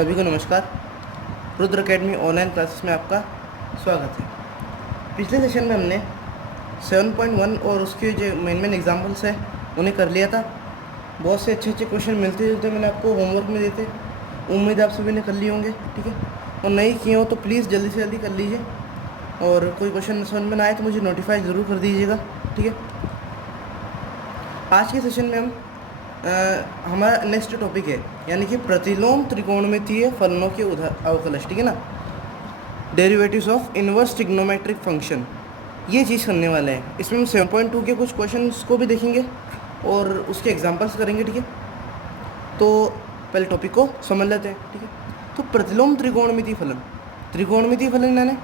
सभी को नमस्कार। रुद्र अकेडमी ऑनलाइन क्लासेस में आपका स्वागत है। पिछले सेशन में हमने 7.1 और उसके जो मेन एग्जाम्पल्स हैं उन्हें कर लिया था। बहुत से अच्छे क्वेश्चन मिलते जुलते मैंने आपको होमवर्क में देते। उम्मीद आप सभी ने कर लिए होंगे, ठीक है। और नहीं किए हो तो प्लीज़ जल्दी से जल्दी कर लीजिए, और कोई क्वेश्चन समझ में ना आए तो मुझे नोटिफाई ज़रूर कर दीजिएगा, ठीक है। आज के सेशन में हम हमारा नेक्स्ट टॉपिक है, यानी कि प्रतिलोम त्रिकोणमितीय फलनों के अवकलज, ठीक है ना। Derivatives of inverse trigonometric function, ये चीज़ करने वाले हैं। इसमें हम 7.2 के कुछ क्वेश्चंस को भी देखेंगे और उसके एग्जांपल्स करेंगे, ठीक है। तो पहले टॉपिक को समझ लेते हैं, ठीक है। तो प्रतिलोम त्रिकोणमितीय फलन, त्रिकोणमितीय फलन यानी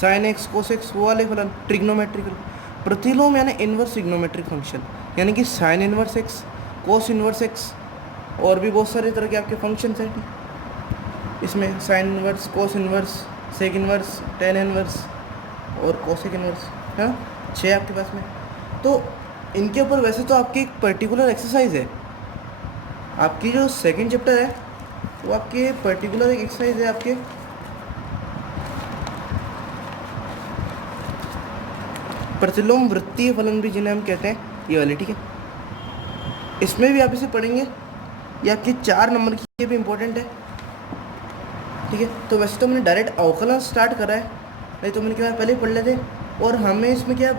साइन एक्स कोस एक्स वो वाले फलन, ट्रिग्नोमेट्रिकल। प्रतिलोम यानी इनवर्स ट्रिग्नोमेट्रिक फंक्शन, यानी कि sine inverse x, cos inverse x, और भी बहुत सारे तरह के आपके फंक्शंस हैं, ठीक। इसमें sine inverse, cos inverse, sec inverse, tan inverse और कोसेक इनवर्स है ना, 6 आपके पास में। तो इनके ऊपर वैसे तो आपकी एक पर्टिकुलर एक्सरसाइज है, आपकी जो सेकंड चैप्टर है वो आपके पर्टिकुलर एक एक्सरसाइज है आपके प्रतिलोम वृत्तीय फलन भी जिन्हें हम कहते हैं, ये वाले, ठीक है। इसमें भी आप इसे पढ़ेंगे, ये आपके 4 नंबर की, ये भी इम्पोर्टेंट है, ठीक है। तो वैसे तो मैंने डायरेक्ट अवकलन स्टार्ट करा है, नहीं तो मैंने क्या पहले ही पढ़ लेते। और हमें इसमें क्या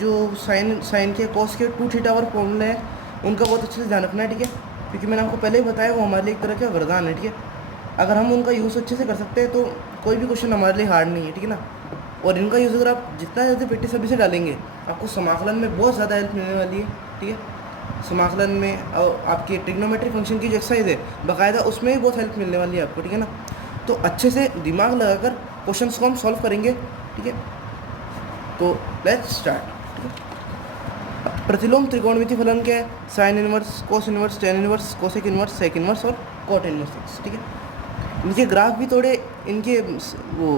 जो साइन के कॉस के 2 थीटा और फॉर्मूले हैं उनका बहुत अच्छे से ध्यान रखना है, ठीक है। क्योंकि मैंने आपको पहले ही बताया वो हमारे लिए एक तरह का वरदान है, ठीक है। अगर हम उनका यूज़ अच्छे से कर सकते हैं तो कोई भी क्वेश्चन हमारे लिए हार्ड नहीं है, ठीक है ना। और इनका यूज़ अगर आप जितना ज़्यादा प्रैक्टिस अभी से डालेंगे आपको समाकलन में बहुत ज़्यादा हेल्प मिलने वाली है, ठीक है। समाकलन में आपकी ट्रिग्नोमेट्रिक फंक्शन की जो एक्सरसाइज है बाकायदा, उसमें भी बहुत हेल्प मिलने वाली है आपको, ठीक है ना। तो अच्छे से दिमाग लगाकर क्वेश्चंस को हम सॉल्व करेंगे, ठीक है। तो लेट्स स्टार्ट, ठीक है। प्रतिलोम त्रिकोणमितीय फलन क्या है? Sine inverse, cos inverse, tan inverse, cosec inverse, sec inverse और कॉट इनवर्स, ठीक है। इनके ग्राफ भी थोड़े इनके वो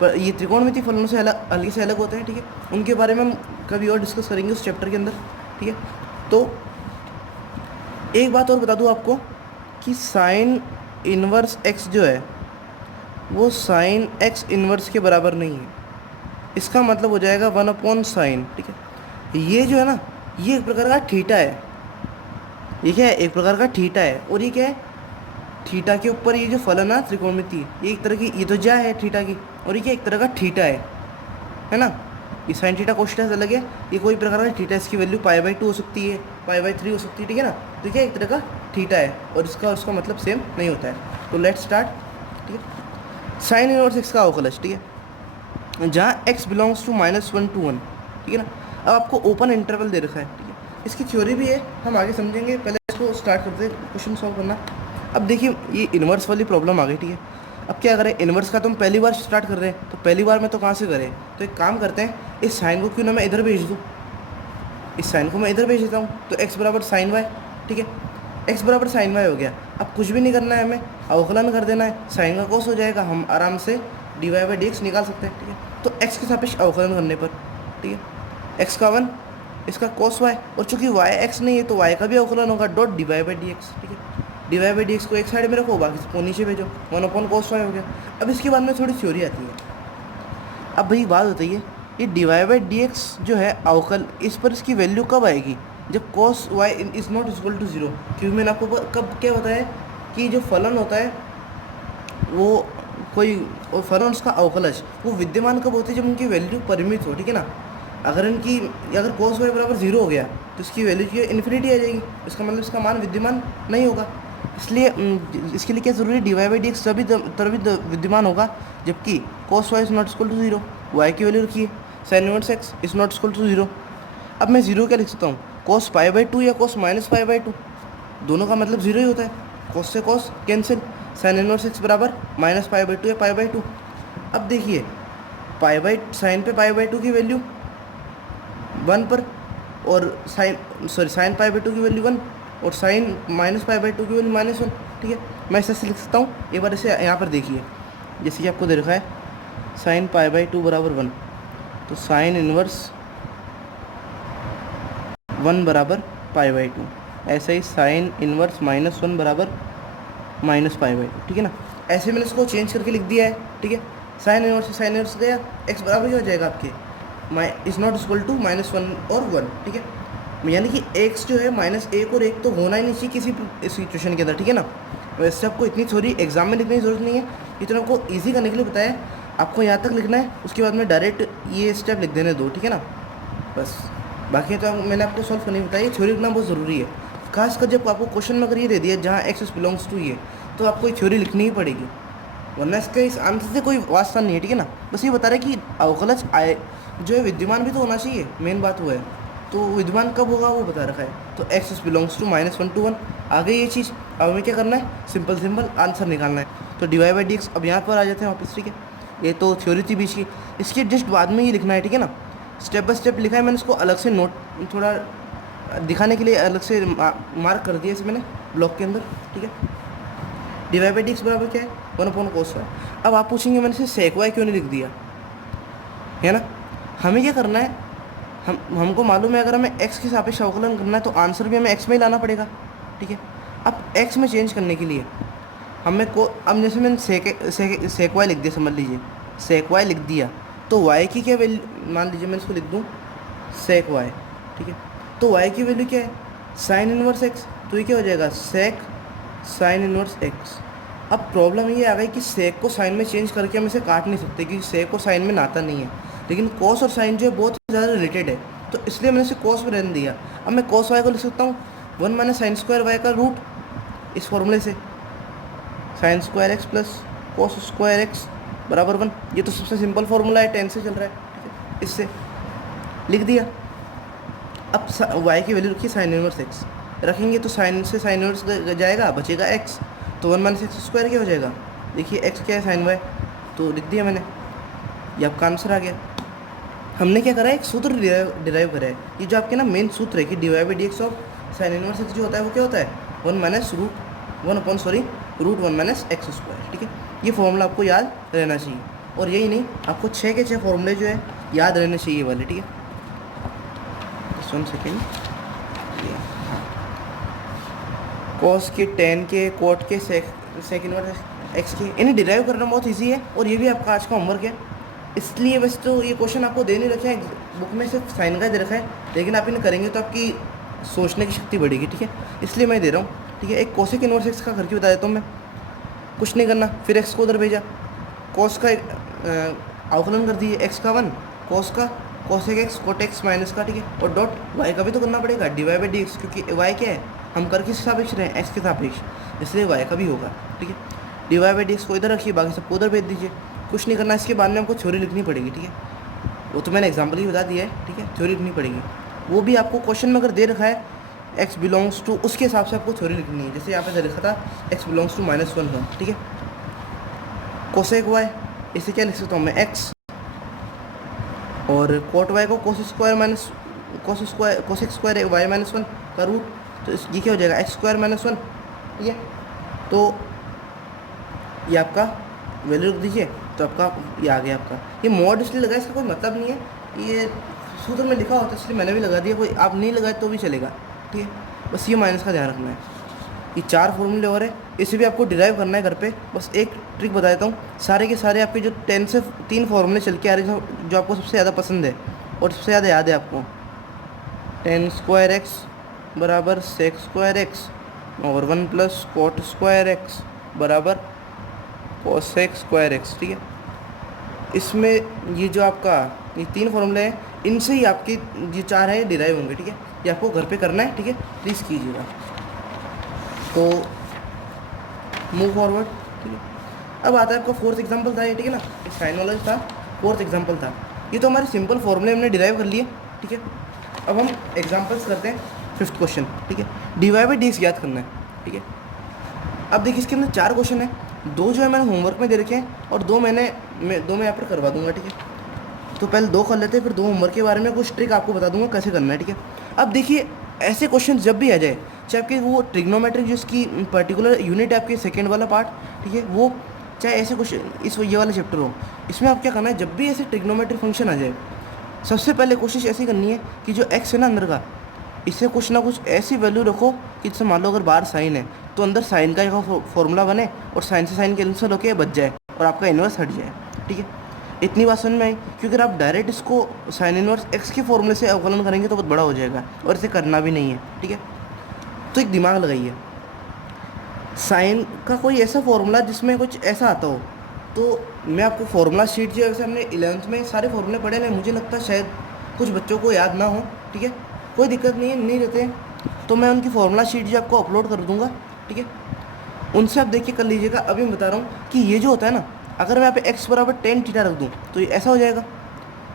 पर ये त्रिकोणमितीय फलनों से हल्के से अलग होते हैं, ठीक है। उनके बारे में हम कभी और डिस्कस करेंगे उस चैप्टर के अंदर, ठीक है। तो एक बात और बता दूं आपको कि साइन इनवर्स एक्स जो है वो साइन एक्स इनवर्स के बराबर नहीं है। इसका मतलब हो जाएगा 1/साइन, ठीक है। ये जो है ना, ये एक प्रकार का थीटा है। ये क्या है? एक प्रकार का थीटा है। और ये क्या है? थीटा के ऊपर ये जो फलन है त्रिकोणमितीय, ये एक तरह की, ये तो ज्या है थीटा की, और ये क्या एक तरह का थीटा है ना। ये साइन थीटा कोस थीटा से अलग है, ये कोई प्रकार का थीटा, इसकी वैल्यू π/2 हो सकती है, π/3 हो सकती है, ठीक है ना। तो क्या एक तरह का थीटा है और इसका उसका मतलब सेम नहीं होता है। तो लेट्स स्टार्ट, ठीक है। साइन इनवर्स एक्स का अवकलज, ठीक है, जहाँ x बिलोंग्स टू -1 to 1, ठीक है ना। अब आपको ओपन इंटरवल दे रखा है, ठीक है। इसकी थ्योरी भी है, हम आगे समझेंगे, पहले इसको स्टार्ट करते हैं क्वेश्चन सॉल्व करना। अब देखिए ये इन्वर्स वाली प्रॉब्लम आ गई, ठीक है। अब क्या करें? इन्वर्स का तो हम पहली बार स्टार्ट कर रहे हैं, तो पहली बार में तो कहाँ से करें? तो एक काम करते हैं, इस साइन को क्यों ना मैं इधर भेज दूँ, इस साइन को मैं इधर भेज देता हूँ। तो x बराबर साइन वाई, ठीक है। x बराबर साइन वाई हो गया। अब कुछ भी नहीं करना है, हमें अवकलन कर देना है। साइन का कोस हो जाएगा, हम आराम से dy/dx निकाल सकते हैं, ठीक है। तो x के सापेक्ष अवकलन करने पर, ठीक है, x का 1, इसका कोस y, और चूंकि y x नहीं है तो y का भी अवकलन होगा, डॉट dy/dx, ठीक है। dy/dx को एक साइड में रखो, बाकी को नीचे भेजो, 1/cos y हो गया। अब इसके बाद में थोड़ी थ्योरी आती है। अब भाई बात बताइए, ये dy/dx जो है अवकल, इस पर इसकी वैल्यू कब आएगी? जब cos y is not equal to 0। क्योंकि मैंने आपको कब क्या बताया कि जो फलन होता है वो कोई फलन उसका अवकलज वो विद्यमान कब होती है? जब उनकी वैल्यू परिमित हो, ठीक है ना। अगर cos y बराबर 0 हो गया तो इसकी वैल्यू की इन्फिनिटी आ जाएगी, इसका मतलब इसका मान विद्यमान नहीं होगा। इसलिए इसके लिए क्या ज़रूरी है? dy/dx तभी विद्यमान होगा जबकि cos y is not equal to 0। y की वैल्यू रखिए, sine inverse x is not equal to 0। अब मैं 0 क्या लिख सकता हूँ? cos π/2 या cos -π/2, दोनों का मतलब 0 ही होता है। cos से cos cancel, sign inverse x बराबर -π/2 या π/2। अब देखिए साइन पे π/2 की वैल्यू 1 पर, और साइन π/2 की वैल्यू 1, और साइन -π/2 की वैल्यू -1, ठीक है। मैं इसे लिख सकता हूँ, एक बार इसे यहाँ पर देखिए, जैसे कि आपको दे रखा है साइन π/2 बराबर 1, तो साइन इनवर्स 1 बराबर π/2, ऐसा ही साइन इनवर्स -1 बराबर -π/2, ठीक है ना। ऐसे मैंने इसको चेंज करके लिख दिया है, ठीक है। साइन इनवर्स से साइन इनवर्स गया, एक्स बराबर क्या हो जाएगा आपके इज नॉट इक्वल टू -1 और 1, ठीक है। यानी कि एक्स जो है -1 और 1 तो होना ही नहीं चाहिए किसी सिचुएशन के अंदर, ठीक है ना। वैसे आपको इतनी थ्योरी एग्जाम में लिखने की जरूरत नहीं है, इतना आपको ईजी करने के लिए बताया। आपको यहाँ तक लिखना है, उसके बाद में डायरेक्ट ये स्टेप लिख देने दो, ठीक है ना। बस बाकी तो मैंने आपको सॉल्व करनी बताई, थ्योरी लिखना बहुत ज़रूरी है। खासकर जब आपको क्वेश्चन में अगर ये दे दिया जहाँ एक्स बिलोंग्स टू ये, तो आपको ये थ्योरी लिखनी ही पड़ेगी, वरना इसका इस आंसर से कोई वास्ता नहीं है, ठीक है ना। बस ये बता रहा है कि अवकलज आए जो है विद्यमान भी तो होना चाहिए, मेन बात वो है। तो विद्यमान कब होगा वो बता रखा है। तो एक्स बिलोंग्स टू -1 to 1 आ गई ये चीज़। अब हमें क्या करना है, सिंपल आंसर निकालना है। तो डिवाइड बाई डी एक्स, अब यहाँ पर आ जाते हैं वापस, ठीक है। ये तो थ्योरी थी बीच की, इसके जस्ट बाद में ये लिखना है, ठीक है ना। स्टेप बाय स्टेप लिखा है मैंने, इसको अलग से नोट थोड़ा दिखाने के लिए अलग से मार्क कर दिया इसे मैंने ब्लॉक के अंदर, ठीक है। डिवाइड बाई डी एक्स बराबर क्या है, 1/cos y। अब आप पूछेंगे मैंने इसे सेक वाई क्यों नहीं लिख दिया, है ना। हमें क्या करना है, हमको मालूम है अगर हमें x के सापेक्ष अवकलन करना है तो आंसर भी हमें x में ही लाना पड़ेगा, ठीक है। अब x में चेंज करने के लिए हमें को अब जैसे मैंने सेक वाई लिख दिया, समझ लीजिए सेक वाई लिख दिया, तो y की क्या वैल्यू, मान लीजिए मैं इसको लिख दूँ सेक वाई, ठीक है। तो y की वैल्यू क्या है, साइन इनवर्स x, तो ये क्या हो जाएगा सेक साइन इनवर्स x। अब प्रॉब्लम ये आ गई कि सेक को साइन में चेंज करके हम इसे काट नहीं सकते, क्योंकि सेक को साइन में नाता नहीं है, लेकिन कॉस और साइन जो है बहुत ज़्यादा रिलेटेड है, तो इसलिए मैंने इसे कॉस में रहने दिया। अब मैं कॉस वाई को लिख सकता हूँ 1 - sin स्क्वायर वाई का रूट, इस फॉर्मूले से sin square x plus cos square x बराबर 1। ये तो सबसे सिंपल फार्मूला है, 10 से चल रहा है, ठीक है। इससे लिख दिया। अब y की वैल्यू रखिए साइन इनवर्स x, रखेंगे तो साइन से साइन इनवर्स जाएगा, बचेगा x, तो 1 - x स्क्वायर क्या हो जाएगा, देखिए x क्या है साइन y, तो लिख दिया मैंने, ये आपका आंसर आ गया। हमने क्या करा है, एक सूत्र डिराइव करा है। ये जो आपके ना मेन सूत्र है कि divide by D x of sine inverse x जो होता है वो क्या होता है, 1 - x स्क्वायर, ठीक है। ये फॉर्मूला आपको याद रहना चाहिए, और यही नहीं आपको 6 के 6 फॉर्मूले जो है याद रहने चाहिए वाले, ठीक है। 1 सेकेंड, कॉस के, टेन के, कोट के, सेक इनवर्स एक्स के, इन्हें डिराइव करना बहुत ईजी है, और ये भी आपका आज का होमवर्क है। इसलिए वैसे तो ये क्वेश्चन आपको दे नहीं रखे हैं बुक में, सिर्फ साइन का दे रखा है, लेकिन आप इन्हें करेंगे तो आपकी सोचने की शक्ति बढ़ेगी, ठीक है। इसलिए मैं दे रहा हूँ, ठीक है। एक कोसेक इनवर्स एक्स का करके बता देता हूँ मैं, कुछ नहीं करना, फिर एक्स को उधर भेजा, कॉस का अवकलन कर दिए, एक्स का 1, कॉस का cosec X, cot X minus का, ठीक है। और डॉट वाई का भी तो करना पड़ेगा, डिवाइड बाई डी एक्स, क्योंकि वाई क्या है, हम कर किस सापेक्ष रहे हैं, एक्स के सापेक्ष, इसलिए वाई का भी होगा, ठीक है। डिवाइड बाई डी एक्स को इधर रखिए, बाकी सबको उधर भेज दीजिए, कुछ नहीं करना। इसके बाद में हमको थ्योरी लिखनी पड़ेगी, ठीक है। वो तो मैंने एग्जाम्पल ही बता दिया है, ठीक है। थ्योरी लिखनी पड़ेगी, वो भी आपको क्वेश्चन में अगर दे रखा है एक्स बिलोंग्स टू, उसके हिसाब से आपको थ्योरी लिखनी है। जैसे यहाँ पे लिखा था एक्स बिलोंग्स टू -1 था, ठीक है। कोसेक वाई, इसे क्या लिख सकता हूँ मैं, एक्स, और कोट वाई को cos square cosec square Y -1 का रूट, तो ये क्या हो जाएगा एक्स स्क्वायर -1, ठीक है। तो ये आपका वैल्यू रख दीजिए, तो आपका ये आ गया आपका। ये मॉड इसलिए लगा, इसका कोई मतलब नहीं है, ये सूत्र में लिखा होता है इसलिए मैंने भी लगा दिया, कोई आप नहीं लगाए तो भी चलेगा, ठीक है। बस ये माइनस का ध्यान रखना है। ये 4 फॉर्मूले और है, इसे भी आपको डिराइव करना है घर पे। बस एक ट्रिक बता देता हूँ, सारे के सारे आपके जो 10 से 3 फॉर्मूले चल के आ रहे हैं जो आपको सबसे ज़्यादा पसंद है और सबसे ज़्यादा याद है आपको, 10 स्क्वायर एक्स बराबर सेक स्क्वायर एक्स, और 1 + कोट स्क्वायर एक्स बराबर कोसेक स्क्वायर एक्स, ठीक है। इसमें ये जो आपका ये 3 फॉर्मूले हैं, इनसे ही आपके ये 4 हैं डिराइव होंगे, ठीक है। ये आपको घर पे करना है, ठीक है, प्लीज़ कीजिएगा। तो मूव फॉरवर्ड, ठीक है। अब आता है आपका 4th एग्जाम्पल था ये, ठीक है ना, एक साइन वाला था, 4th एग्जाम्पल था। ये तो हमारे सिंपल फॉर्मूले हमने डिराइव कर लिए, ठीक है। अब हम एग्जाम्पल्स करते हैं 5th क्वेश्चन, ठीक है। डिवाइड बाई डी एक्स याद करना है, ठीक है। अब देखिए इसके अंदर 4 क्वेश्चन है, 2 जो है मैंने होमवर्क में दे रखे हैं, और 2 मैं यहाँ पर करवा दूंगा, ठीक है। तो पहले 2 कर लेते हैं, फिर 2 होमवर्क के बारे में कुछ ट्रिक आपको बता दूंगा कैसे करना है, ठीक है। अब देखिए ऐसे क्वेश्चन जब भी आ जाए, चाहे आपके वो ट्रिग्नोमेट्रिक जो इसकी पर्टिकुलर यूनिट है आपके सेकेंड वाला पार्ट, ठीक है, वो चाहे ऐसे क्वेश्चन इस ये वाला चैप्टर हो, इसमें आप क्या करना है, जब भी ऐसे ट्रिग्नोमेट्रिक फंक्शन आ जाए, सबसे पहले कोशिश ऐसी करनी है कि जो एक्स है ना अंदर का, इससे कुछ ना कुछ ऐसी वैल्यू रखो कि जैसे मान लो अगर बाहर साइन है तो अंदर साइन का एक फॉर्मूला बने और साइन से साइन कैंसिल होके बच जाए और आपका इन्वर्स हट जाए। ठीक है, इतनी बात समझ में आई? क्योंकि अगर आप डायरेक्ट इसको साइन इन्वर्स एक्स के फॉर्मूले से अवकलन करेंगे तो बहुत बड़ा हो जाएगा और इसे करना भी नहीं है। ठीक है, तो एक दिमाग लगाइए, साइन का कोई ऐसा फॉर्मूला जिसमें कुछ ऐसा आता हो, तो मैं आपको फॉर्मूला शीट जो है वैसे हमने 11th में सारे फॉर्मूले पढ़े हैं, मुझे लगता है शायद कुछ बच्चों को याद ना हो। ठीक है, कोई दिक्कत नहीं है, नहीं रहते हैं तो मैं उनकी फॉर्मूला शीट जो आपको अपलोड कर दूंगा। ठीक है, उनसे आप देखिए कर लीजिएगा। अभी मैं बता रहा हूँ कि ये जो होता है ना, अगर मैं यहाँ पे x बराबर टेन थीटा रख दूँ तो ये ऐसा हो जाएगा।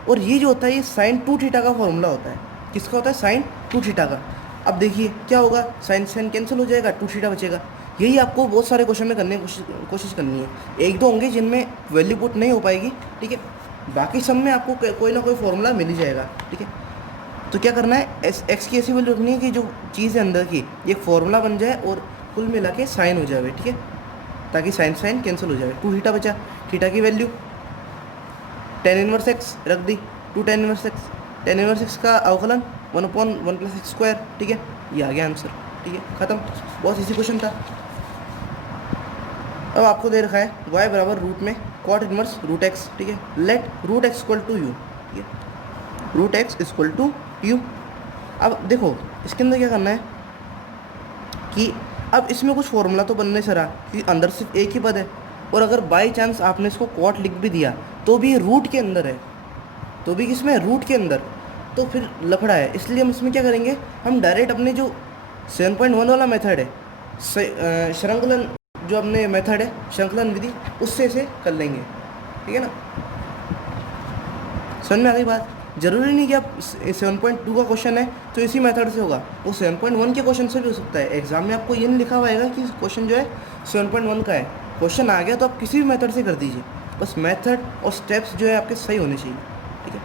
और ये जो होता है ये साइन 2 थीटा का फॉर्मूला होता है। किसका होता है? साइन 2 थीटा का। अब देखिए क्या होगा, साइन साइन कैंसिल हो जाएगा, 2 थीटा बचेगा। यही आपको बहुत सारे क्वेश्चन में करने की कोशिश करनी है। एक दो होंगे जिनमें वैल्यू पुट नहीं हो पाएगी। ठीक है, बाकी सब में आपको कोई ना कोई फॉर्मूला मिल ही जाएगा। ठीक है, तो क्या करना है, एक्स की ऐसी वैल्यू रखनी है कि जो चीज़ है अंदर की एक फॉर्मूला बन जाए और कुल मिला के साइन हो जाए। ठीक है, ताकि साइन साइन कैंसिल हो जाए। 2 थीटा बचा, थीटा की वैल्यू टेन इनवर्स एक्स रख दी, 2 tan inverse x, tan inverse x का अवकलन 1/1 + x स्क्वायर। ठीक है, ये आ गया आंसर। ठीक है, ख़त्म, बहुत इजी क्वेश्चन था। अब आपको दे रखा है y बराबर रूट में कॉट इनवर्स रूट एक्स। ठीक है, let root X equal to U. ठीक है, root X equal to U. अब देखो इसके अंदर क्या करना है कि अब इसमें कुछ फॉर्मूला तो बनने से रहा कि अंदर सिर्फ एक ही पद है, और अगर बाई चांस आपने इसको कॉट लिख भी दिया तो भी ये रूट के अंदर है, तो भी किसमें? रूट के अंदर, तो फिर लफड़ा है। इसलिए हम इसमें क्या करेंगे, हम डायरेक्ट अपने जो 7.1 वाला मेथड है, श्रृंखलन जो अपने मेथड है श्रृंखलन विधि, उससे इसे कर लेंगे। ठीक है ना, समझ में आ गई बात? जरूरी नहीं कि आप 7.2 का क्वेश्चन है तो इसी मेथड से होगा, वो 7.1 के क्वेश्चन से भी हो सकता है। एग्जाम में आपको ये नहीं लिखा हुआ है कि क्वेश्चन जो है 7.1 का है। क्वेश्चन आ गया तो आप किसी भी मेथड से कर दीजिए, बस मेथड और स्टेप्स जो है आपके सही होने चाहिए। ठीक है,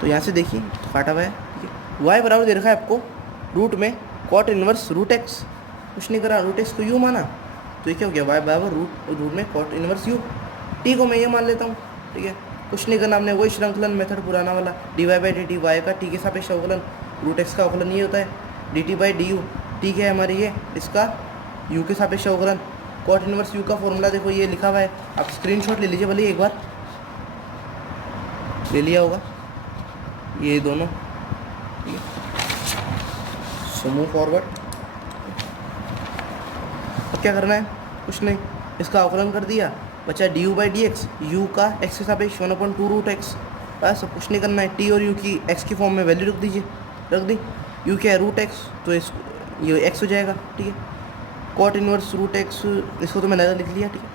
तो यहाँ से देखिए तो काटा हुआ है। ठीक है, वाई बराबर दे रखा है आपको रूट में कॉट इनवर्स रूट एक्स, कुछ नहीं करा, रूट एक्स को यू माना, तो ये क्या हो गया, वाई बराबर रूट में कॉट इनवर्स यू। टी को मैं ये मान लेता हूँ। ठीक है, कुछ नहीं करना हमने, वही श्रृंखलन मेथड पुराना वाला, D Y by D T, Y का टी के सापेक्ष अवकलन, रूट एक्स का अवकलन ये होता है, D T by D you, T क्या है हमारी ये, इसका यू के सापेक्ष अवकलन, कॉट इनवर्स यू का फॉर्मूला देखो ये लिखा हुआ है, आप स्क्रीनशॉट ले लीजिए भले एक बार, ले लिया होगा ये दोनों। ठीक है, सो मूव फॉरवर्ड। अब क्या करना है, कुछ नहीं, इसका अवकलन कर दिया, बचा D you by D x, you का एक्स के सापेक्ष 1/2 रूट एक्स, बस कुछ नहीं करना है। टी और यू की एक्स की फॉर्म में वैल्यू रख दीजिए, रख दी, यू क्या है रूट एक्स, तो इस ये एक्स हो जाएगा। ठीक है, कॉट इनवर्स रूट एक्स, इसको तो मैंने लिख लिया। ठीक है,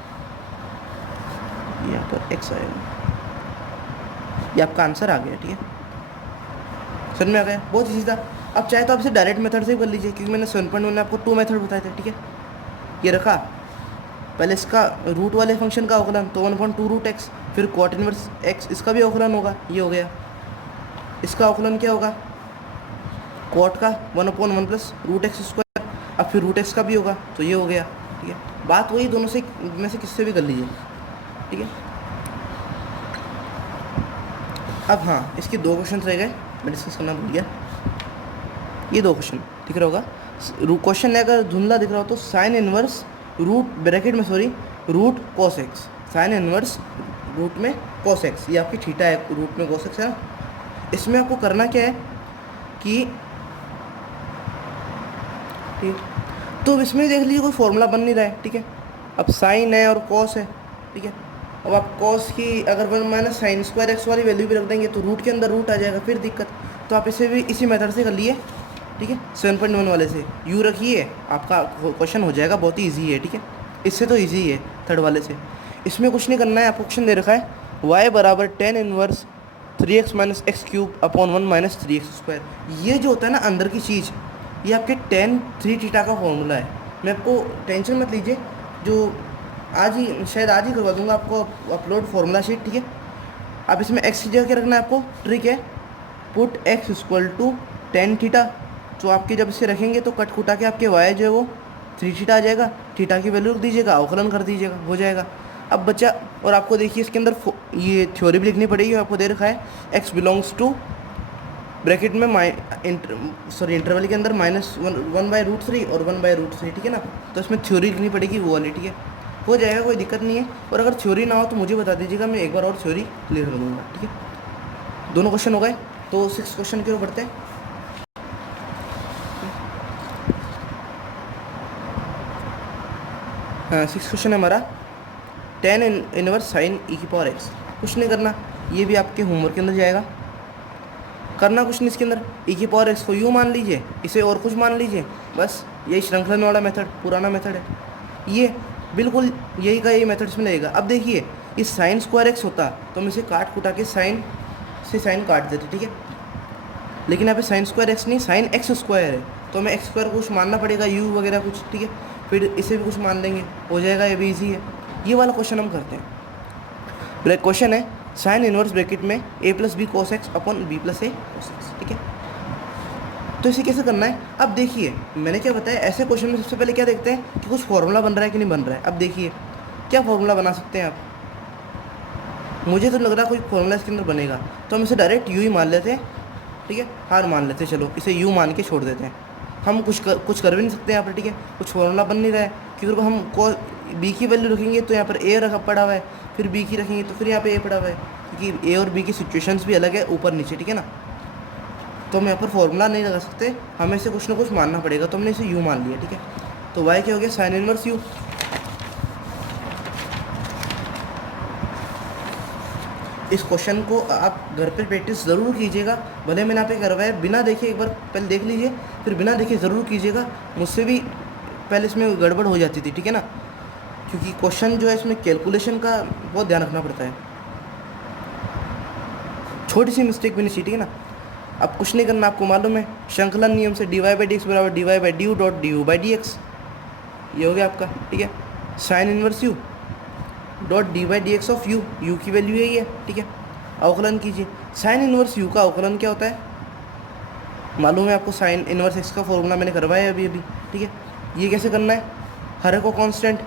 यहाँ पर एक्स आएगा, ये आपका आंसर आ गया। ठीक है, समझ में आ गया, बहुत इजी था। अब चाहे तो आप इसे डायरेक्ट मेथड से ही कर लीजिए, क्योंकि मैंने 7.1 में आपको 2 मेथड बताए थे। ठीक है, ये रखा, पहले इसका रूट वाले फंक्शन का अवकलन तो 1/2 रूट एक्स, फिर कॉट इनवर्स एक्स, इसका भी अवकलन होगा, ये हो गया। इसका अवकलन क्या होगा, कॉट का 1/1 + रूट एक्स स्क्वायर, अब फिर रूट एक्स का भी होगा, तो ये हो गया। ठीक है, बात वही दोनों से में से किससे भी कर लीजिए। ठीक है, अब हाँ, इसके 2 क्वेश्चन रह गए, मैं डिस्कस करना भूल गया। ये 2 क्वेश्चन दिख रहा होगा, क्वेश्चन अगर धुंधला दिख रहा हो तो साइन इनवर्स रूट ब्रैकेट में sorry root cos X, sine inverse root में कॉस एक्स, ये आपकी थीटा है, रूट में कॉस एक्स है ना। इसमें आपको करना क्या है कि ठीक, तो इसमें देख लीजिए कोई फॉर्मूला बन नहीं रहा है। ठीक है, अब साइन है और कॉस है। ठीक है, अब आप कॉस की अगर माइनस साइन स्क्वायर एक्स वाली वैल्यू भी रख देंगे तो रूट के अंदर रूट आ जाएगा, फिर दिक्कत। तो आप इसे भी इसी मेथड से कर लिए। ठीक है, 7.1 वाले से यू रखिए, आपका क्वेश्चन हो जाएगा, बहुत ही ईजी है। ठीक है, इससे तो ईजी है थर्ड वाले से। इसमें कुछ नहीं करना है, आपको क्वेश्चन दे रखा है y बराबर tan inverse 3x - x³/1 - 3x square. ये जो होता है ना अंदर की चीज़, ये आपके tan 3 थीटा का फॉर्मूला है। मैं आपको टेंशन मत लीजिए, जो आज ही शायद आज ही करवा दूंगा आपको अपलोड फॉर्मूला शीट। ठीक है, अब इसमें x की जगह क्या रखना है आपको, ट्रिक है, पुट x = tan थीटा। तो आपके जब इसे रखेंगे तो कट कुटा के आपके y जो है वो 3 थीटा आ जाएगा, थीटा की वैल्यू रख दीजिएगा, अवकलन कर दीजिएगा, हो जाएगा। अब बच्चा, और आपको देखिए इसके अंदर ये थ्योरी भी लिखनी पड़ेगी, आपको दे रखा है x बिलोंग्स टू ब्रैकेट में इंटरवल के अंदर -1/√3 और 1/√3, ठीक है ना। तो इसमें थ्योरी लिखनी पड़ेगी वो वाली, ठीक है। हो जाएगा, कोई दिक्कत नहीं है। और अगर थ्योरी ना हो तो मुझे बता दीजिएगा, मैं एक बार और थ्योरी क्लियर कर दूँगा, ठीक है। दोनों क्वेश्चन हो गए, तो 6 क्वेश्चन की ओर बढ़ते हैं। हाँ, 6 क्वेश्चन है हमारा। tan inverse sine e⁻x। कुछ नहीं करना, ये भी आपके होमवर्क के अंदर जाएगा। करना कुछ नहीं इसके अंदर, e⁻x को यू मान लीजिए, इसे और कुछ मान लीजिए, बस यही श्रृंखलन वाला मेथड, पुराना मेथड है ये, बिल्कुल यही का यही मेथड इसमें लगेगा। अब देखिए, इस साइन स्क्वायर एक्स होता तो हम इसे काट कुटा के साइन से साइन काट देते, ठीक है। लेकिन यहाँ पे साइन स्क्वायर एक्स नहीं, साइन एक्स स्क्वायर है, तो हमें एक्स स्क्वायर को कुछ मानना पड़ेगा, यू वगैरह कुछ, ठीक है। फिर इसे भी कुछ मान लेंगे, हो जाएगा, ये भी ईजी है। ये वाला क्वेश्चन हम करते हैं। ब्रेक क्वेश्चन है, साइन इनवर्स ब्रैकेट में a+b cos x upon b + a cos x, ठीक है। तो इसे कैसे करना है, अब देखिए मैंने क्या बताया, ऐसे क्वेश्चन में सबसे पहले क्या देखते हैं कि कुछ फॉर्मूला बन रहा है कि नहीं बन रहा है। अब देखिए क्या फॉर्मूला बना सकते हैं आप, मुझे तो लग रहा है कोई फॉर्मूला इसके अंदर बनेगा, तो हम इसे डायरेक्ट यू ही मान लेते हैं, ठीक है। हार मान लेते हैं, चलो इसे यू मान के छोड़ देते हैं। हम कुछ कर भी नहीं सकते यहाँ पर, ठीक है। कुछ फॉर्मूला बन नहीं रहा है, क्योंकि हम को बी की वैल्यू रखेंगे तो यहाँ पर ए रखा पड़ा हुआ है, फिर बी की रखेंगे तो फिर यहाँ पे ए पड़ा हुआ है, क्योंकि ए और बी की सिचुएशंस भी अलग है, ऊपर नीचे, ठीक है ना। तो हम यहाँ पर फॉर्मूला नहीं लगा सकते, हमें इसे कुछ ना कुछ मानना पड़ेगा, तो हमने इसे यू मान लिया, ठीक है। तो वाई क्या हो गया, साइन इनवर्स यू। इस क्वेश्चन को आप घर पे प्रैक्टिस ज़रूर कीजिएगा, भले मैंने यहाँ पे करवाया, बिना देखे एक बार पहले देख लीजिए, फिर बिना देखे ज़रूर कीजिएगा। मुझसे भी पहले इसमें गड़बड़ हो जाती थी, ठीक है ना, क्योंकि क्वेश्चन जो है इसमें कैलकुलेशन का बहुत ध्यान रखना पड़ता है, छोटी सी मिस्टेक भी नहीं चाहिए, ठीक है ना। अब कुछ नहीं करना, आपको मालूम है श्रृंखला नियम से dy/dx बराबर dy/du डॉट du/dx, ये हो गया आपका, ठीक है। Sine inverse U dot dy/dx of you, you की वैल्यू यही है, ठीक है। अवकलन कीजिए, साइन इनवर्स यू का अवकलन क्या होता है मालूम है आपको, साइन इनवर्स एक्स का फॉर्मूला मैंने करवाया है अभी, ठीक है। ये कैसे करना है, हर को कांस्टेंट,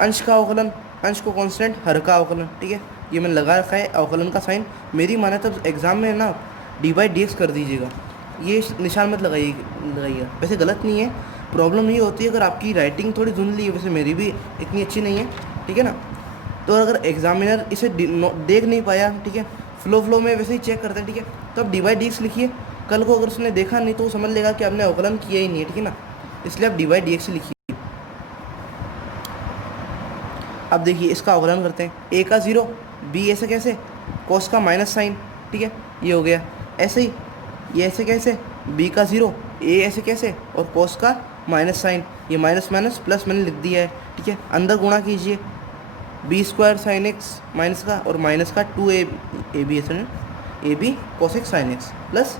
अंश का अवकलन, अंश को कांस्टेंट, हर का अवकलन, ठीक है। ये मैंने लगा रखा है अवकलन का साइन, मेरी माने तब एग्जाम में ना dy/dx कर दीजिएगा, ये निशान मत लगाइएगा, वैसे गलत नहीं है। प्रॉब्लम ये होती है अगर आपकी राइटिंग थोड़ी धुंधली है, वैसे मेरी भी इतनी अच्छी नहीं है, ठीक है ना। तो अगर एग्जामिनर इसे देख नहीं पाया, ठीक है, फ्लो में वैसे ही चेक करते हैं, ठीक है, तो आप dy/dx लिखिए। कल को अगर उसने देखा नहीं तो वो समझ लेगा कि आपने अवकलन किया ही नहीं है, ठीक है ना, इसलिए आप dy/dx लिखिए। अब देखिए इसका अवकलन करते हैं, a का 0, b ऐसे कैसे, cos का माइनस साइन, ठीक है, ये हो गया। ऐसे ही ये ऐसे कैसे, b का 0, a ऐसे कैसे, और cos का माइनस साइन, ये माइनस माइनस प्लस मैंने लिख दिया है, ठीक है। अंदर गुणा कीजिए, b² साइन एक्स माइनस का और माइनस का 2ab ऐसे ab cos x sine x, plus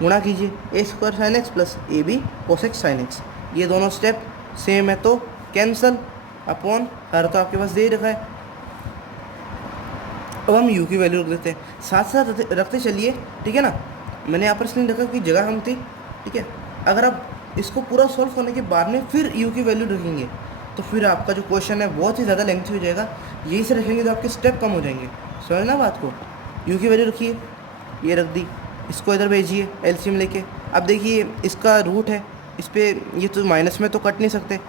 गुणा कीजिए a² sine x plus ab cos x sine x. ये दोनों स्टेप सेम है तो कैंसल, अपॉन हर तो आपके पास दे ही रखा है। अब हम u की वैल्यू रख देते हैं, साथ साथ रखते चलिए, ठीक है ना। मैंने यहाँ पर इसलिए रखा कि जगह हम थी, ठीक है। अगर आप इसको पूरा सॉल्व करने के बाद में फिर u की वैल्यू रखेंगे तो फिर आपका जो क्वेश्चन है बहुत ही ज़्यादा लेंथी हो जाएगा। यही से रखेंगे तो आपके स्टेप कम हो जाएंगे, समझना बात को। u की वैल्यू रखिए, ये रख दी, इसको इधर भेजिए एलसीएम लेके। अब देखिए इसका रूट है, इस पर ये तो माइनस में तो कट नहीं सकते,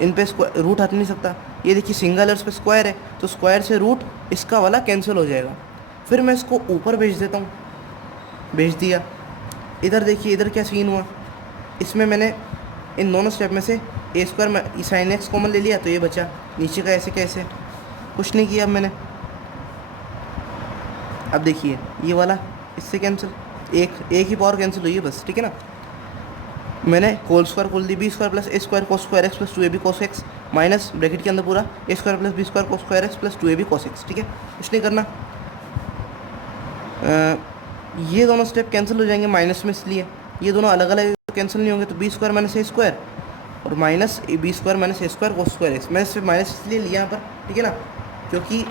इन पे रूट हट नहीं सकता। ये देखिए सिंगल है, उस पर स्क्वायर है, तो स्क्वायर से रूट इसका वाला कैंसिल हो जाएगा। फिर मैं इसको ऊपर भेज देता हूँ, भेज दिया। इधर देखिए इधर क्या सीन हुआ, इसमें मैंने इन दोनों स्टेप में से a² में साइन एक्स कॉमन ले लिया, तो ये बचा, नीचे का ऐसे कैसे, कुछ नहीं किया अब मैंने। अब देखिए ये वाला इससे कैंसिल, एक ही पावर कैंसिल हुई है बस, ठीक है ना। मैंने होल स्क्वायर खोल दी, b² plus a² cos square x plus 2ab cos x, minus bracket के अंदर पूरा a² plus b² cos square x plus 2ab cos x, ठीक है। कुछ नहीं करना, ये दोनों स्टेप कैंसिल हो जाएंगे माइनस में, इसलिए ये दोनों अलग अलग कैंसिल नहीं होंगे, तो b² माइनस a² और minus b² minus a² cos square x. मैं सिर्फ माइनस इसलिए लिया यहाँ पर, ठीक है ना, क्योंकि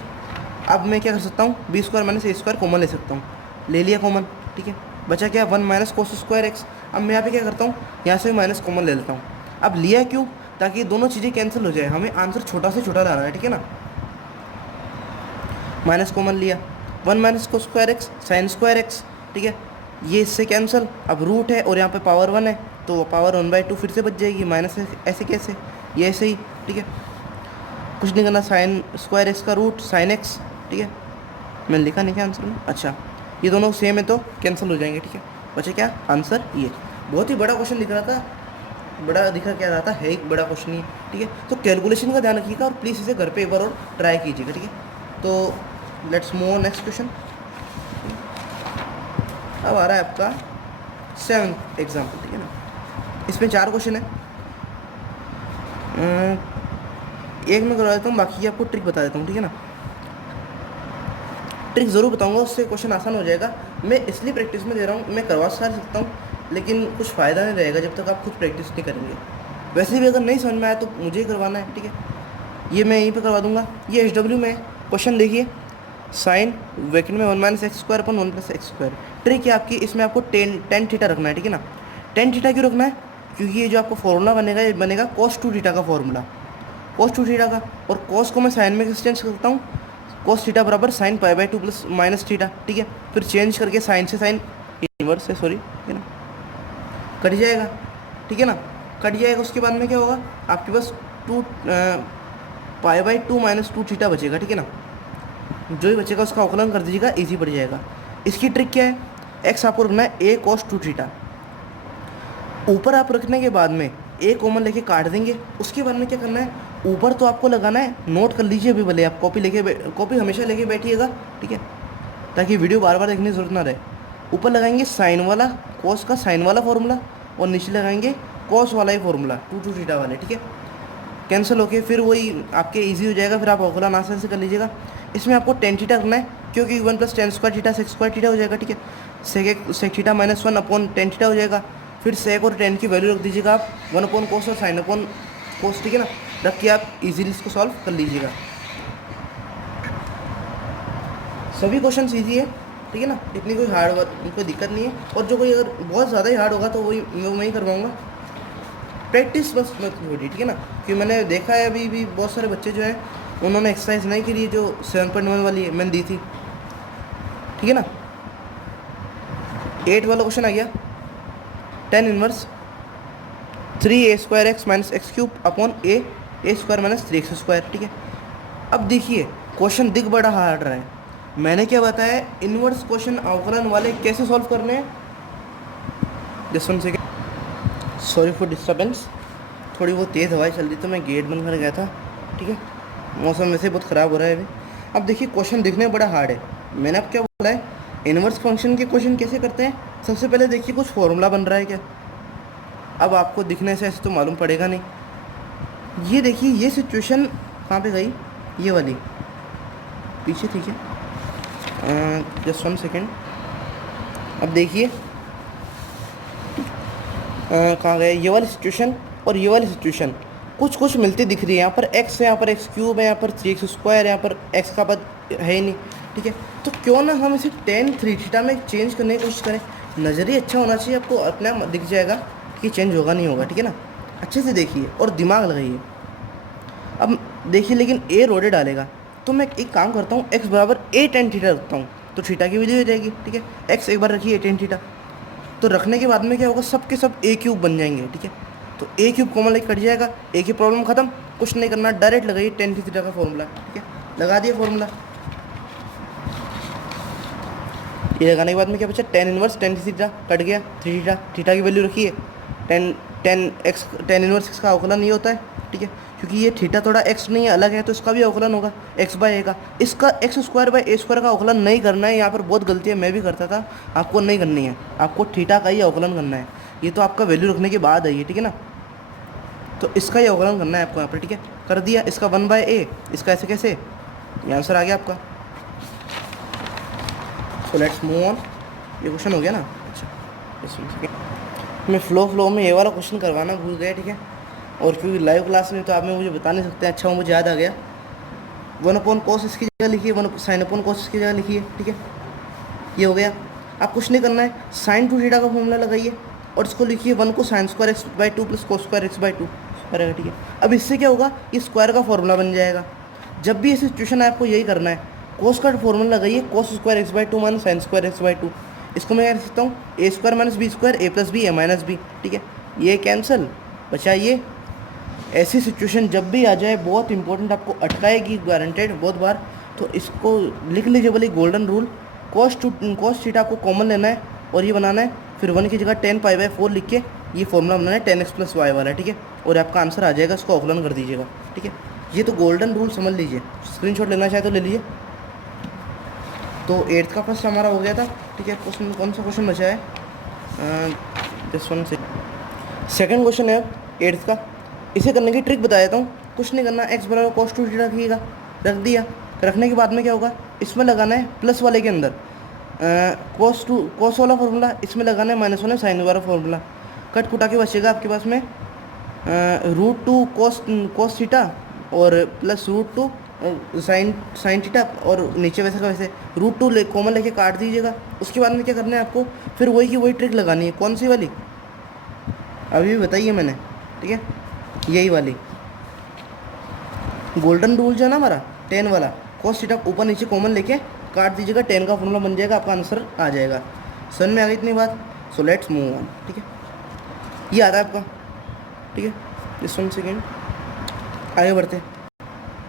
अब मैं क्या कर सकता हूँ, b² माइनस a² कॉमन ले सकता हूँ, ले लिया कॉमन, ठीक है। बचा क्या, 1 माइनस cos स्क्वायर एक्स। अब मैं यहाँ पे क्या करता हूँ, यहाँ से माइनस कॉमन ले लेता हूँ। अब लिया क्यों, ताकि दोनों चीज़ें कैंसिल हो जाए, हमें आंसर छोटा से छोटा लाना है, ठीक है ना। माइनस कॉमन लिया, 1 minus cos square x sine square x, ठीक है। ये इससे कैंसिल, अब रूट है और यहाँ पे पावर 1 है तो वो पावर 1/2 फिर से बच जाएगी, माइनस ऐसे कैसे, ये ऐसे ही, ठीक है। कुछ नहीं करना, साइन स्क्वायर एक्स का रूट साइन एक्स, ठीक है। मैंने लिखा नहीं क्या आंसर में, अच्छा ये दोनों सेम है तो कैंसिल हो जाएंगे, ठीक है। बचे क्या आंसर, ये बहुत ही बड़ा क्वेश्चन दिख रहा था, बड़ा दिखा क्या रहा था, है एक बड़ा क्वेश्चन ही, ठीक है। तो कैलकुलेशन का ध्यान रखिएगा और प्लीज़ इसे घर पे एक बार और ट्राई कीजिएगा, ठीक है। तो let's move on next question. अब आ रहा है आपका 7th एग्जाम्पल, ठीक है ना। इसमें 4 क्वेश्चन है, एक मैं करवा देता हूँ, बाकी आपको ट्रिक बता देता हूँ, ठीक है ना। ट्रिक ज़रूर बताऊंगा, उससे क्वेश्चन आसान हो जाएगा। मैं इसलिए प्रैक्टिस में दे रहा हूँ, मैं करवा सार सकता हूँ लेकिन कुछ फ़ायदा नहीं रहेगा जब तक आप खुद प्रैक्टिस नहीं करेंगे। वैसे भी अगर नहीं समझ में आया तो मुझे ही करवाना है, ठीक है। ये मैं यहीं पे करवा दूंगा। ये HW में क्वेश्चन देखिए, साइन वैकेंट में 1 - x² अपन 1 + x²। ट्रिक है आपकी, इसमें आपको टेन थीटा रखना है, ठीक है ना। टेन थीटा क्यों रखना है, क्योंकि ये जो आपको फॉर्मूला बनेगा ये बनेगा cos 2 थीटा का फॉर्मूला, cos 2 थीटा का। और cos को मैं साइन में एक्सचेंज करता हूँ, cos थीटा बराबर साइन π/2 प्लस माइनस थीटा, ठीक है। फिर चेंज करके साइन से साइन इनवर्स है, सॉरी, ठीक है ना, कट जाएगा, ठीक है ना, कट जाएगा। उसके बाद में क्या होगा, आपके पास π/2 - 2 थीटा बचेगा, ठीक है ना। जो भी बचेगा उसका अवकलन कर दीजिएगा, इजी पड़ जाएगा। इसकी ट्रिक क्या है, एक्स आपको रखना है a cos 2 थीटा, ऊपर आप रखने के बाद में a कॉमन लेके काट देंगे। उसके बाद में क्या करना है, ऊपर तो आपको लगाना है, नोट कर लीजिए अभी, भले आप कॉपी हमेशा लेके बैठिएगा, ठीक है, ताकि वीडियो बार बार देखने की जरूरत ना रहे। ऊपर लगाएंगे साइन वाला, कॉस का साइन वाला फॉर्मूला, और नीचे लगाएंगे कॉस वाला ही फॉर्मूला 2 थीटा वाले, ठीक है। कैंसिल होके फिर वही आपके इजी हो जाएगा, फिर आप अवकलन आसानी से कर लीजिएगा। इसमें आपको टेन थीटा करना है, क्योंकि 1 + tan² थीटा sec² थीटा हो जाएगा, ठीक है। सेक थीटा -1/tan थीटा हो जाएगा। फिर सेक और टेन की वैल्यू रख दीजिएगा आप 1/cos और sin/cos, ठीक है ना। रख के आप इजीली इसको सॉल्व कर लीजिएगा। सभी क्वेश्चन ईजी है, ठीक है ना, इतनी कोई हार्ड कोई दिक्कत नहीं है। और जो कोई अगर बहुत ज़्यादा ही हार्ड होगा तो वही मैं ही करवाऊँगा, प्रैक्टिस बस मत छोड़िए, ठीक है ना। क्योंकि मैंने देखा है अभी भी बहुत सारे बच्चे जो हैं उन्होंने एक्सरसाइज नहीं करी, जो 7.1 वाली मैंने दी थी, ठीक है ना। 8 वाला क्वेश्चन आ गया, tan inverse 3a² x - x³ upon a² - 3x², ठीक है। अब देखिए क्वेश्चन दिख बड़ा हार्ड रहा है, मैंने क्या बताया, इनवर्स क्वेश्चन अवकलन वाले कैसे सॉल्व करने हैं। Just one second, sorry for disturbance, थोड़ी बहुत तेज़ हवाएं चल रही तो मैं गेट बंद कर गया था, ठीक है। मौसम वैसे बहुत ख़राब हो रहा है अभी। अब देखिए क्वेश्चन दिखने में बड़ा हार्ड है, मैंने अब क्या बोला है, इनवर्स फंक्शन के क्वेश्चन कैसे करते हैं। सबसे पहले देखिए कुछ फॉर्मूला बन रहा है क्या, अब आपको दिखने से ऐसे तो मालूम पड़ेगा नहीं। ये देखिए ये सिचुएशन कहाँ पे गई, ये वाली पीछे, ठीक है। जस्ट वन सेकेंड, अब देखिए कहाँ गए, ये वाली सिचुएशन और ये वाली सिचुएशन कुछ कुछ मिलती दिख रही है। यहाँ पर x है, यहाँ पर x³ है, यहाँ पर 3x², यहाँ पर x का पद है ही नहीं, ठीक है। तो क्यों ना हम इसे tan 3 थीटा में चेंज करने की कोशिश करें। नज़रिया अच्छा होना चाहिए, आपको अपने आप दिख जाएगा कि चेंज होगा नहीं होगा, ठीक है ना। अच्छे से देखिए और दिमाग लगाइए। अब देखिए लेकिन a रोडे डालेगा, तो मैं एक काम करता हूँ, x बराबर a tan थीटा रखता हूँ, तो थीटा की वैल्यू हो जाएगी, ठीक है। x एक बार रखिए a tan थीटा, तो रखने के बाद में क्या होगा, सब के सब a³ बन जाएंगे, ठीक है। तो a³ कॉमन लेके कट जाएगा, a की प्रॉब्लम खत्म, कुछ नहीं करना, डायरेक्ट लगाइए tan थीटा का फॉर्मूला, ठीक है। लगा दिए फॉर्मूला, ये लगाने के बाद में क्या बचा, tan inverse tan theta cut गया, 3 थीटा, थीटा की वैल्यू रखिए, tan इनवर्स x का अवकलन ये होता है, ठीक है। क्योंकि ये थीटा थोड़ा x नहीं है, अलग है, तो इसका भी अवकलन होगा x/a का। इसका x² का अवकलन नहीं करना है, यहाँ पर बहुत गलती है, मैं भी करता था, आपको नहीं करनी है, आपको थीटा का ही अवकलन करना है। ये तो आपका वैल्यू रखने के बाद है ये, ठीक है ना। तो इसका ही अवकलन करना है आपको यहाँ पर, ठीक है। कर दिया, इसका 1/a, इसका ऐसे कैसे, ये आंसर आ गया आपका। सो लेट्स मूव ऑन, ये क्वेश्चन हो गया ना। अच्छा मैं फ्लो में ये वाला क्वेश्चन करवाना भूल गया, ठीक है। और क्योंकि लाइव क्लास में तो आप मुझे बता नहीं सकते। अच्छा वो मुझे याद आ गया, 1/cos इसकी जगह लिखिए, 1 sin/cos इसकी जगह लिखिए, ठीक है। ये हो गया। आप कुछ नहीं करना है, sin 2 थीटा का फॉर्मूला लगाइए और इसको लिखिए 1 को sin² x/2 plus cos² x/2 करेगा, ठीक है। अब इससे क्या होगा, ये स्क्वायर का फॉर्मूला बन जाएगा। जब भी ये सिचुएशन है आपको यही करना है, cos का फॉर्मूला लगाइए, cos² x/2 - sin² x/2। इसको मैं कह सकता हूँ ए स्क्वायर माइनस बी स्क्वायर ए प्लस बी ए माइनस बी, ठीक है। ये कैंसिल, बचा ये। ऐसी सिचुएशन जब भी आ जाए, बहुत इंपॉर्टेंट, आपको अटकाएगी गारंटेड बहुत बार, तो इसको लिख लीजिए बोले गोल्डन रूल। कॉस थीटा आपको कॉमन लेना है और ये बनाना है, फिर 1 की जगह 10π/4 लिख के ये फॉर्मूला बनाना है 10x + y वाला, ठीक है। और आपका आंसर आ जाएगा, इसको अवकलन कर दीजिएगा, ठीक है। ये तो गोल्डन रूल समझ लीजिए, स्क्रीनशॉट लेना चाहे तो ले लीजिए। तो 8th का फर्स्ट हमारा हो गया था, ठीक है। क्वेश्चन कौन सा क्वेश्चन बचा है, दिस वन से। सेकंड क्वेश्चन है 8th का। इसे करने की ट्रिक बता देता हूँ। कुछ नहीं करना, x = cos 2θ रखिएगा, रख दिया। रखने के बाद में क्या होगा, इसमें लगाना है प्लस वाले के अंदर cos वाला फॉर्मूला, इसमें लगाना है -1 साइन वाला फॉर्मूला। कट कुटा के बचेगा आपके पास में √2 cos थीटा और प्लस √2 साइन थीटा, और नीचे वैसे का वैसे √2 कॉमन लेके काट दीजिएगा। उसके बाद में क्या करना है आपको, फिर वही की वही ट्रिक लगानी है। कौन सी वाली, अभी भी बताइए मैंने, ठीक है। यही वाली गोल्डन रूल जो है ना हमारा 10 वाला, cos थीटा ऊपर नीचे कॉमन लेके काट दीजिएगा, 10 का फॉर्मूला बन जाएगा, आपका आंसर आ जाएगा। समझ में आ गई इतनी बात। सो लेट्स मूव ऑन, ठीक है। ये आता है आपका, ठीक है। जस्ट 1 सेकेंड, आगे बढ़ते हैं।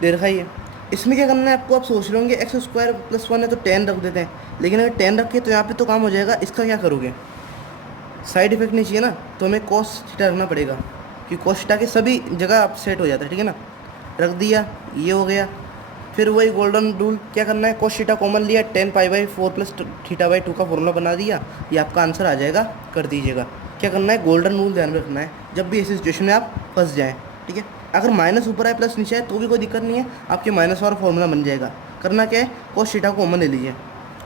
दे रखा है इसमें क्या करना है आपको, आप सोच रहे होंगे x² + 1 है तो 10 रख देते हैं, लेकिन अगर 10 रखिए तो यहाँ पे तो काम हो जाएगा। इसका क्या करोगे, साइड इफेक्ट नहीं चाहिए ना, तो हमें cos थीटा रखना पड़ेगा, क्योंकि cos थीटा के सभी जगह आप सेट हो जाता है, ठीक है ना। रख दिया, ये हो गया। फिर वही गोल्डन रूल, क्या करना है, cos थीटा कॉमन लिया, 10π/4 + θ/2 का फॉर्मूला बना दिया, ये आपका आंसर आ जाएगा, कर दीजिएगा। क्या करना है, गोल्डन रूल ध्यान में रखना है जब भी ऐसी सिचुएशन में आप फंस जाएँ, ठीक है। अगर माइनस ऊपर आए प्लस नीचे आए तो भी कोई दिक्कत नहीं है, आपके माइनस वाला फॉर्मूला बन जाएगा। करना क्या है, cos थीटा को कॉमन ले लीजिए।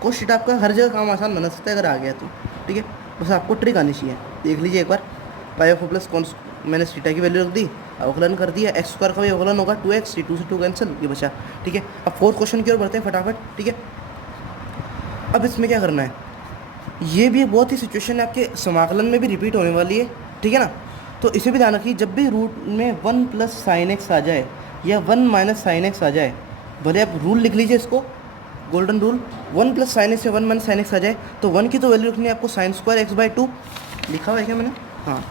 cos थीटा आपका हर जगह काम आसान बना सकता है अगर आ गया तो, ठीक है। बस आपको ट्रिक आनी चाहिए, देख लीजिए एक बार। π/4 + cos मैंने थीटा की वैल्यू रख दी, अवकलन कर दिया। x² का भी अवकलन होगा 2x, 2 से 2 कैंसिल, ये बचा, ठीक है। अब 4th क्वेश्चन की ओर बढ़ते हैं फटाफट, ठीक है। अब इसमें क्या करना है, ये भी बहुत ही सिचुएशन है आपके समाकलन में भी रिपीट होने वाली है, ठीक है ना। तो इसे भी ध्यान रखिए, जब भी रूट में 1 + sin x आ जाए या 1 - sin x आ जाए, भले आप रूल लिख लीजिए इसको, गोल्डन रूल, 1 + sin x या 1 - sin x आ जाए तो 1 की तो वैल्यू रखनी है आपको sin² x/2, लिखा हुआ है क्या मैंने, हाँ,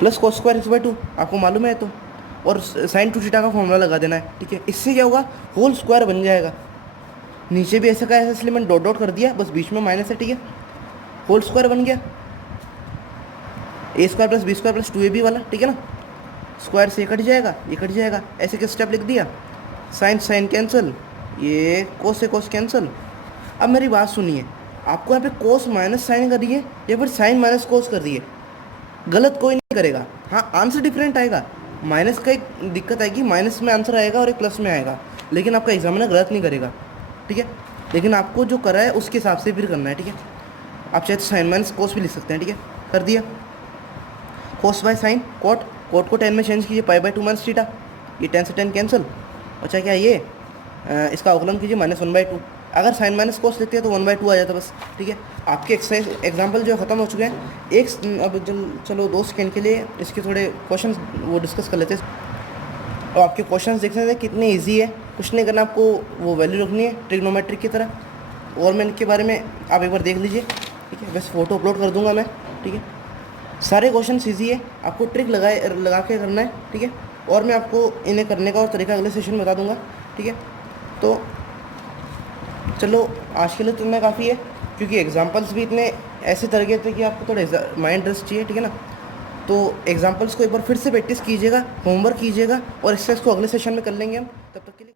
प्लस cos² x/2 आपको मालूम है तो, और sin 2θ का फॉर्मूला लगा देना है, ठीक है। इससे क्या होगा, होल स्क्वायर बन जाएगा। नीचे भी ऐसा का ऐसा, इसलिए मैंने डॉट डॉट कर दिया, बस बीच में माइनस है, ठीक है। होल स्क्वायर बन गया, a² + b² + 2ab वाला, ठीक है ना। स्क्वायर से ये कट जाएगा, ये कट जाएगा, ऐसे के स्टेप लिख दिया। साइन कैंसिल, ये cos से cos कैंसिल। अब मेरी बात सुनिए, आपको यहाँ पे cos - sin कर दिए या फिर sin - cos कर दिए, गलत कोई नहीं करेगा। हाँ, आंसर डिफरेंट आएगा, माइनस का एक दिक्कत आएगी, माइनस में आंसर आएगा और एक प्लस में आएगा, लेकिन आपका एग्जामिनर गलत नहीं करेगा, ठीक है। लेकिन आपको जो करा है उसके हिसाब से फिर करना है, ठीक है। आप चाहे तो sin - cos भी लिख सकते हैं, ठीक है। कर दिया, cos/sin, cot को 10 में चेंज कीजिए, π/2 - थीटा, ये 10 से 10 कैंसिल। अच्छा, क्या ये इसका अवकलन कीजिए -1/2। अगर sin - cos लिखते हैं तो 1/2 आ जाता बस, ठीक है। आपके एक्सरसाइज एग्जाम्पल जो ख़त्म हो चुके हैं। एक अब चलो 2 सेकेंड के लिए इसके थोड़े क्वेश्चन वो डिस्कस कर लेते हैं। और आपके क्वेश्चन देख सकते हैं कितने ईजी है, कुछ नहीं करना, आपको वो वैल्यू रखनी है ट्रिग्नोमेट्रिक की तरह। और मैं इनके बारे में आप एक बार देख लीजिए, ठीक है। बस फोटो अपलोड कर दूंगा मैं, ठीक है। सारे क्वेश्चन ईजी है, आपको ट्रिक लगा के करना है, ठीक है। और मैं आपको इन्हें करने का और तरीका अगले सेशन में बता दूंगा, ठीक है। तो चलो आज के लिए तो मैं काफ़ी है, क्योंकि एग्जांपल्स भी इतने ऐसे तरीके थे कि आपको थोड़ा माइंड रेस्ट चाहिए, ठीक है ना। तो एग्जांपल्स को एक बार फिर से प्रैक्टिस कीजिएगा, होमवर्क कीजिएगा, और इससे इसको अगले सेशन में कर लेंगे हम। तब तक के लिए